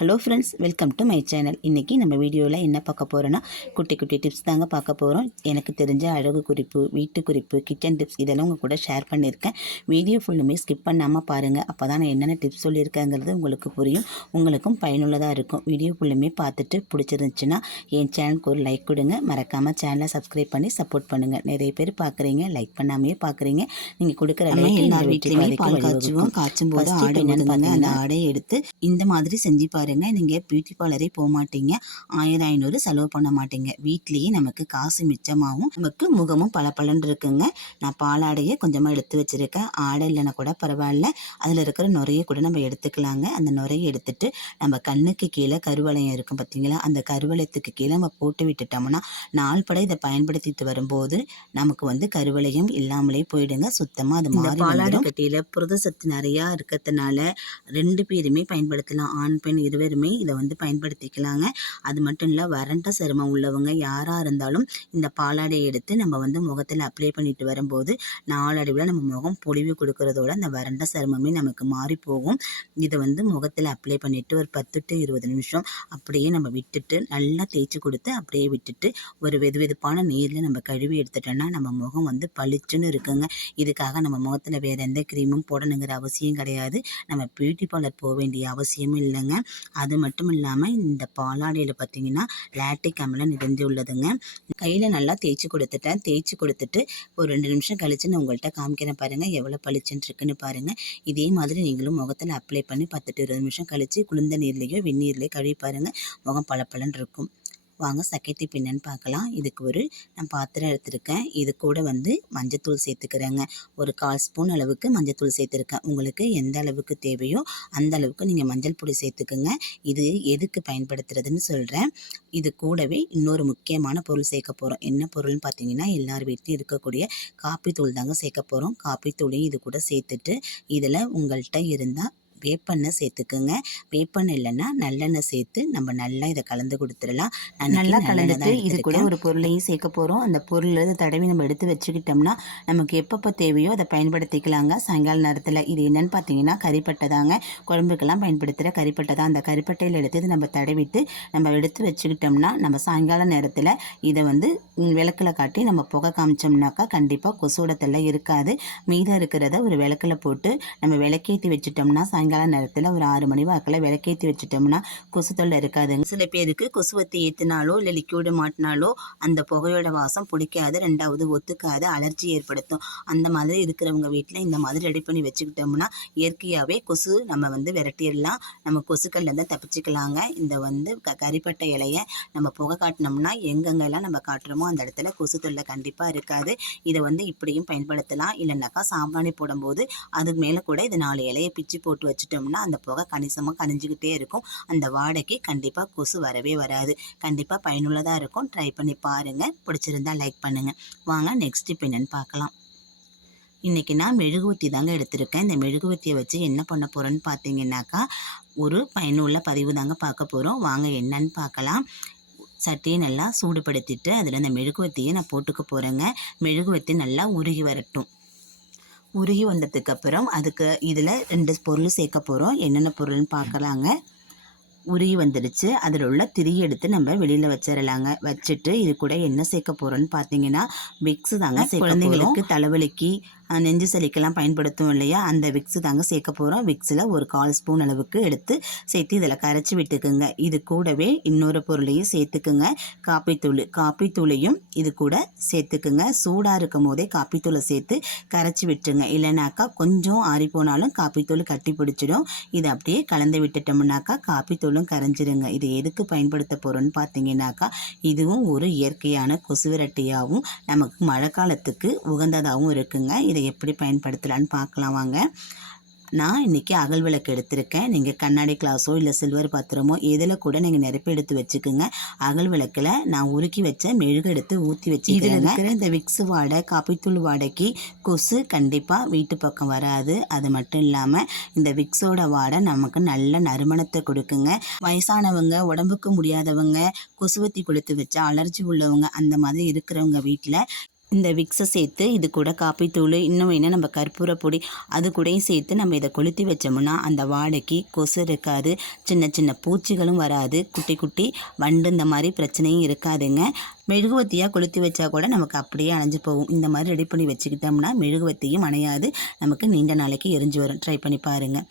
Hello friends, welcome to my channel. இன்றைக்கி நம்ம வீடியோவில் என்ன பார்க்க போகிறோன்னா, குட்டி குட்டி டிப்ஸ் தாங்க பார்க்க போகிறோம். எனக்கு தெரிஞ்ச அழகு குறிப்பு, வீட்டு குறிப்பு, கிச்சன் டிப்ஸ் இதெல்லாம் உங்கள் கூட ஷேர் பண்ணியிருக்கேன். வீடியோ ஃபுல்லுமே ஸ்கிப் பண்ணாமல் பாருங்கள். அப்போ தான் நான் என்னென்ன டிப்ஸ் சொல்லியிருக்கேங்கிறது உங்களுக்கு புரியும், உங்களுக்கும் பயனுள்ளதாக இருக்கும். வீடியோ ஃபுல்லுமே பார்த்துட்டு பிடிச்சிருந்துச்சுன்னா என் சேனலுக்கு ஒரு லைக் கொடுங்க. மறக்காமல் சேனலை சப்ஸ்கிரைப் பண்ணி சப்போர்ட் பண்ணுங்கள். நிறைய பேர் பார்க்குறீங்க, லைக் பண்ணாமையே பார்க்குறீங்க. நீங்கள் கொடுக்குற லைக் எல்லார் வீட்லையுமே பால் காய்ச்சும் போது ஆடை என்னன்னு அந்த ஆடையை எடுத்து இந்த மாதிரி செஞ்சு பாருங்கள். நீங்கள் பியூட்டி பார்லரே போக மாட்டீங்க, 1000-500 செலவு பண்ண மாட்டீங்க. வீட்லேயே நமக்கு காசு மிச்சமாகவும் நமக்கு முகமும் பளபளன்னு இருக்குங்க. நான் பாலாடையை கொஞ்சமாக எடுத்து வச்சுருக்கேன். ஆடை இல்லைன்னா கூட பரவாயில்ல, அதில் இருக்கிற நுரையை கூட நம்ம எடுத்துக்கலாங்க. அந்த நுரையை எடுத்துட்டு நம்ம கண்ணுக்கு கீழே கருவளையம் இருக்கும் பார்த்தீங்களா, அந்த கருவளையத்துக்கு கீழே நம்ம போட்டு விட்டுட்டோம்னா நாள் பட இதை பயன்படுத்திட்டு வரும்போது நமக்கு கருவளையம் இல்லாமலே போயிடுங்க. சுத்தமாக அது மாதிரி பாலாடை கட்டியில் புரத சத்து நிறையா இருக்கிறதுனால 2 பேருமே பயன்படுத்தலாம். ஆண் பெண் இருவருமே இதை பயன்படுத்திக்கலாங்க. அது மட்டும் இல்லை, வறண்ட சருமம் உள்ளவங்க யாராக இருந்தாலும் இந்த பாலாடையை எடுத்து நம்ம முகத்தில் அப்ளை பண்ணிட்டு வரும்போது நாளடைவில் நம்ம முகம் பொலிவு கொடுக்கறதோட அந்த வறண்ட சருமமே நமக்கு மாறி போகும். இதை முகத்தில் அப்ளை பண்ணிவிட்டு ஒரு 10 to 20 நிமிஷம் அப்படியே நம்ம விட்டுட்டு நல்லா தேய்ச்சி கொடுத்து அப்படியே விட்டுட்டு ஒரு வெதுவெதுப்பான நீரில் நம்ம கழுவி எடுத்துட்டோம்னா நம்ம முகம் பளிச்சுன்னு இருக்குங்க. இதுக்காக நம்ம முகத்தில் வேறு எந்த க்ரீமும் போடணுங்கிற அவசியம் கிடையாது. நம்ம பியூட்டி பார்லர் போக வேண்டிய அவசியமும் இல்லைங்க. அது மட்டும் இல்லாமல் இந்த பாலாடையில் பார்த்திங்கன்னா லாக்டிக் அமிலம் நிறைந்து உள்ளதுங்க. கையில் நல்லா தேய்ச்சி கொடுத்துட்டேன். தேய்ச்சி கொடுத்துட்டு ஒரு 2 நிமிஷம் கழித்து நான் உங்கள்கிட்ட காமிக்கிறேன் பாருங்கள், எவ்வளோ பளிச்சுன்னு இருக்குன்னு பாருங்கள். இதே மாதிரி நீங்களும் முகத்தில் அப்ளை பண்ணி 10 to 20 நிமிஷம் கழித்து குளிர்ந்த நீர்லேயோ வெந்நீர்லேயோ கழுவி பாருங்கள், முகம் பளபளன்னு இருக்கும். வாங்க செகண்ட் டிப் என்னன்னு பார்க்கலாம். இதுக்கு நான் பாத்திரம் எடுத்துருக்கேன். இது கூட மஞ்சத்தூள் சேர்த்துக்கிறேங்க. ஒரு 1/4 ஸ்பூன் அளவுக்கு மஞ்சத்தூள் சேர்த்துருக்கேன். உங்களுக்கு எந்த அளவுக்கு தேவையோ அந்த அளவுக்கு நீங்கள் மஞ்சள் பொடி சேர்த்துக்குங்க. இது எதுக்கு பயன்படுத்துறதுன்னு சொல்கிறேன். இது கூடவே இன்னொரு முக்கியமான பொருள் சேர்க்க போகிறோம். என்ன பொருள்னு பார்த்தீங்கன்னா, எல்லார் வீட்லையும் இருக்கக்கூடிய காப்பி தூள் தாங்க சேர்க்க போகிறோம். காப்பி தூளையும் இது கூட சேர்த்துட்டு இதில் உங்கள்கிட்ட இருந்தால் வேப்பெண்ணெய் சேர்த்துக்குங்க. வேப்பெண்ணெய் இல்லைன்னா நல்லெண்ணெய் சேர்த்து நம்ம நல்லா இதை கலந்து கொடுத்துடலாம். நல்லா கலந்துட்டு இது கூட ஒரு பொருளையும் சேர்க்க போகிறோம். அந்த பொருளை தடவி நம்ம எடுத்து வச்சுக்கிட்டோம்னா நமக்கு எப்பப்போ தேவையோ அதை பயன்படுத்திக்கலாங்க. சாயங்கால நேரத்தில் இது என்னென்னு பார்த்தீங்கன்னா கறிப்பட்டை தாங்க. குழம்புக்கெல்லாம் பயன்படுத்துகிற கறிப்பட்டை தான். அந்த கறிப்பட்டையில் எடுத்து நம்ம தடவிட்டு நம்ம எடுத்து வச்சுக்கிட்டோம்னா நம்ம சாயங்கால நேரத்தில் இதை விளக்கில் காட்டி நம்ம புகை காமிச்சோம்னாக்கா கண்டிப்பாக கொசோட தொல்லை இருக்காது. மீதம் இருக்கிறத ஒரு விளக்கில் போட்டு நம்ம விளக்கேற்றி வச்சுட்டோம்னா சாயங்கால நேரத்தில் ஒரு 6 மணி வாக்கில் விளக்கேற்றி வச்சுட்டோம்னா கொசு தொல்லை இருக்காதுங்க. சில பேருக்கு கொசுவத்தி ஏற்றினாலோ இல்லை லிக்யூடு மாட்டினாலோ அந்த புகையோட வாசம் பிடிக்காது, 2வது ஒத்துக்காது, அலர்ஜி ஏற்படுத்தும். அந்த மாதிரி இருக்கிறவங்க வீட்டில் இந்த மாதிரி ரெடி பண்ணி வச்சுக்கிட்டோம்னா இயற்கையாகவே கொசு நம்ம விரட்டிடலாம். நம்ம கொசுக்கள்லேருந்து தப்பிச்சுக்கலாங்க. இந்த கறிப்பட்டை இலையை நம்ம புகை காட்டினோம்னா எங்கெங்கெல்லாம் நம்ம காட்டுறோமோ அந்த இடத்துல கொசு தொல்லை கண்டிப்பாக இருக்காது. இதை இப்படியும் பயன்படுத்தலாம். இல்லைன்னாக்கா சாம்பிராணி போடும்போது அதுக்கு மேலே கூட இது 4 இலையை பிச்சு போட்டு வச்சுட்டோம்னா அந்த புகை கணிசமாக கணிஞ்சிக்கிட்டே இருக்கும். அந்த வாடைக்கு கண்டிப்பாக கொசு வரவே வராது. கண்டிப்பாக பயனுள்ளதாக இருக்கும். ட்ரை பண்ணி பாருங்கள். பிடிச்சிருந்தா லைக் பண்ணுங்கள். வாங்க நெக்ஸ்ட் டிப் என்னன்னு பார்க்கலாம். இன்றைக்கி நான் மெழுகுவர்த்தி தாங்க எடுத்திருக்கேன். இந்த மெழுகுவர்த்தியை வச்சு என்ன பண்ண போகிறேன்னு பார்த்தீங்கன்னாக்கா ஒரு பயனுள்ள பதிவு தாங்க பார்க்க போகிறோம். வாங்க என்னன்னு பார்க்கலாம். சட்டியை நல்லா சூடுபடுத்திட்டு அதில் அந்த மெழுகுவர்த்தியை நான் போட்டுக்க போகிறேங்க. மெழுகுவர்த்தி நல்லா உருகி வரட்டும். உருகி வந்ததுக்கப்புறம் அதுக்கு இதில் 2 பொருள் சேர்க்க போகிறோம். என்னென்ன பொருள்னு பார்க்கலாங்க. உருகி வந்துடுச்சு. அதில் உள்ள திரியை எடுத்து நம்ம வெளியில் வச்சிடலாங்க. வச்சுட்டு இது கூட என்ன சேர்க்க போகிறோன்னு பார்த்தீங்கன்னா விக்ஸு தாங்க. குழந்தைங்களுக்கு தலைவலிக்கு நெஞ்சு சளிக்கெல்லாம் பயன்படுத்தும் இல்லையா, அந்த விக்ஸு தாங்க சேர்க்க போகிறோம். விக்ஸில் ஒரு 1/4 ஸ்பூன் அளவுக்கு எடுத்து சேர்த்து இதில் கரைச்சி விட்டுக்குங்க. இது கூடவே இன்னொரு பொருளையும் சேர்த்துக்குங்க. காப்பித்தூளையும் இது கூட சேர்த்துக்குங்க. சூடாக இருக்கும் போதே காப்பித்தூளை சேர்த்து கரைச்சி விட்டுருங்க. இல்லைனாக்கா கொஞ்சம் ஆறி போனாலும் காப்பித்தூள் கட்டி பிடிச்சிடும். இதை அப்படியே கலந்து விட்டுட்டோம்னாக்கா காப்பித்தூளும் கரைஞ்சிருங்க. இது எதுக்கு பயன்படுத்த போகிறோன்னு பார்த்தீங்கன்னாக்கா இதுவும் ஒரு இயற்கையான கொசு விரட்டியாகவும் நமக்கு மழை காலத்துக்கு உகந்ததாகவும் இருக்குங்க. இதை எப்படி பயன்படுத்தலான்னு பார்க்கலாம் வாங்க. நான் இன்றைக்கி அகல் விளக்கு எடுத்திருக்கேன். நீங்கள் கண்ணாடி கிளாஸோ இல்லை சில்வர் பாத்திரமோ இதில் கூட நீங்கள் நெருப்பு எடுத்து வச்சுக்கோங்க. அகல் விளக்கில் நான் உருக்கி வச்ச மெழுகு எடுத்து ஊற்றி வச்சு இதில் இருக்கிற இந்த விக்ஸு வாடை காப்பித்தூள் வாடைக்கு கொசு கண்டிப்பாக வீட்டு பக்கம் வராது. அது மட்டும் இல்லாமல் இந்த விக்ஸோட வாடை நமக்கு நல்ல நறுமணத்தை கொடுக்குங்க. வயசானவங்க, உடம்புக்கு முடியாதவங்க, கொசுவத்தி கொடுத்து வச்சா அலர்ஜி உள்ளவங்க அந்த மாதிரி இருக்கிறவங்க வீட்டில் இந்த விக்ஸை சேர்த்து இது கூட காப்பித்தூள் இன்னும் வேணால் நம்ம கற்பூர பொடி அது கூடயும் சேர்த்து நம்ம இதை கொளுத்தி வச்சோம்னா அந்த வாடைக்கு கொசு இருக்காது, சின்ன சின்ன பூச்சிகளும் வராது, குட்டி குட்டி வண்டு இந்த மாதிரி பிரச்சனையும் இருக்காதுங்க. மெழுகுவத்தியாக கொளுத்தி வச்சா கூட நமக்கு அப்படியே அணைஞ்சு போகும். இந்த மாதிரி ரெடி பண்ணி வச்சுக்கிட்டோம்னா மெழுகுவத்தியும் அணையாது, நமக்கு நீண்ட நாளைக்கு எரிஞ்சு வரும். ட்ரை பண்ணி பாருங்கள்.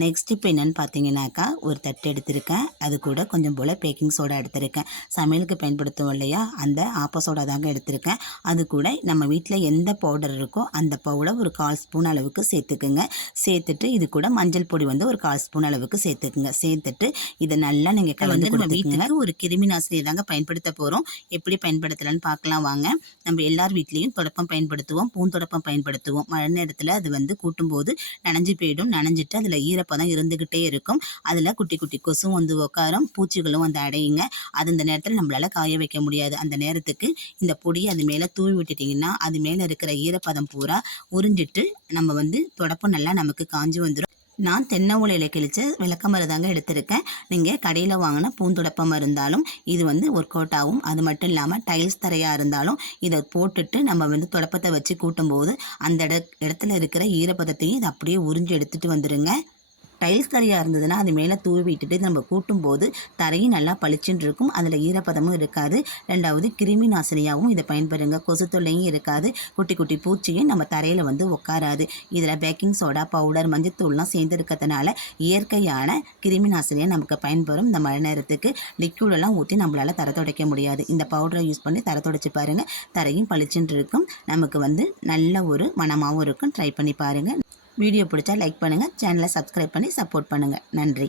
நெக்ஸ்ட் இப்போ என்னென்னு பார்த்தீங்கன்னாக்கா ஒரு தட்டு எடுத்திருக்கேன். அது கூட கொஞ்சம் போல் பேக்கிங் சோடா எடுத்திருக்கேன். சமையலுக்கு பயன்படுத்துவோம் இல்லையா, அந்த ஆப்ப சோடா தாங்க எடுத்திருக்கேன். அது கூட நம்ம வீட்டில் எந்த பவுடர் இருக்கோ அந்த பவுடர் ஒரு 1/4 ஸ்பூன் அளவுக்கு சேர்த்துக்குங்க. சேர்த்துட்டு இது கூட மஞ்சள் பொடி வந்து ஒரு 1/4 ஸ்பூன் அளவுக்கு சேர்த்துக்குங்க. சேர்த்துட்டு இதை நல்லா நீங்கள் கலந்து நம்ம வீட்டுக்கு ஒரு கிருமி நாசினியை தாங்க பயன்படுத்த போகிறோம். எப்படி பயன்படுத்தலான்னு பார்க்கலாம் வாங்க. நம்ம எல்லார் வீட்லேயும் தொடப்பம் பயன்படுத்துவோம், பூந்தொடப்பம் பயன்படுத்துவோம். மழை நேரத்தில் அது வந்து கூட்டும்போது நனைஞ்சு போயிடும். நனைஞ்சிட்டு அதில் ஈரப்பதம் இருந்துக்கிட்டே இருக்கும். அதில் குட்டி குட்டி கொசும் வந்து உட்காரும், பூச்சிகளும் வந்து அடையுங்க. அது இந்த நேரத்தில் நம்மளால் காய வைக்க முடியாது. அந்த நேரத்துக்கு இந்த பொடியை அது மேலே தூவி விட்டுட்டிங்கன்னா அது மேலே இருக்கிற ஈரப்பதம் பூரா உறிஞ்சிட்டு நம்ம வந்து தொடப்பம் நல்லா நமக்கு காஞ்சி வந்துடும். நான் தென்னை ஓலையில் கிழிச்ச விளக்கமரு தாங்க எடுத்திருக்கேன். நீங்கள் கடையில் வாங்கின பூந்தொடப்பம் இருந்தாலும் இது வந்து ஒர்க் அவுட் ஆகும். அது மட்டும் இல்லாமல் டைல்ஸ் தரையாக இருந்தாலும் இதை போட்டுட்டு நம்ம வந்து தொடப்பத்தை வச்சு கூட்டும்போது அந்த இடத்துல இருக்கிற ஈரப்பதத்தையும் இது அப்படியே உறிஞ்சி எடுத்துகிட்டு வந்துடுங்க. டைல்ஸ் தரையாக இருந்ததுன்னா அது மேலே தூவி விட்டுட்டு நம்ம கூட்டும்போது தரையும் நல்லா பளிச்சுன்னு இருக்கும், அதில் ஈரப்பதமும் இருக்காது. ரெண்டாவது கிருமி நாசினியாகவும் இதை பயன்படுங்க. கொசு தொல்லையும் இருக்காது, குட்டி குட்டி பூச்சியும் நம்ம தரையில் வந்து உட்காராது. இதில் பேக்கிங் சோடா பவுடர் மஞ்சத்தூள்லாம் சேர்ந்து இருக்கிறதுனால இயற்கையான கிருமி நாசினியாக நமக்கு பயன்பெறும். இந்த மழை நேரத்துக்கு லிக்விடெல்லாம் ஊற்றி நம்மளால் தரை துடைக்க முடியாது. இந்த பவுடரை யூஸ் பண்ணி தரை துடைச்சி பாருங்கள், தரையும் பளிச்சுன்னு இருக்கும், நமக்கு வந்து நல்ல ஒரு மனமாகவும் இருக்கும். ட்ரை பண்ணி பாருங்கள். வீடியோ பிடிச்சா லைக் பண்ணுங்கள், சேனலை சப்ஸ்கிரைப் பண்ணி சப்போர்ட் பண்ணுங்கள். நன்றி.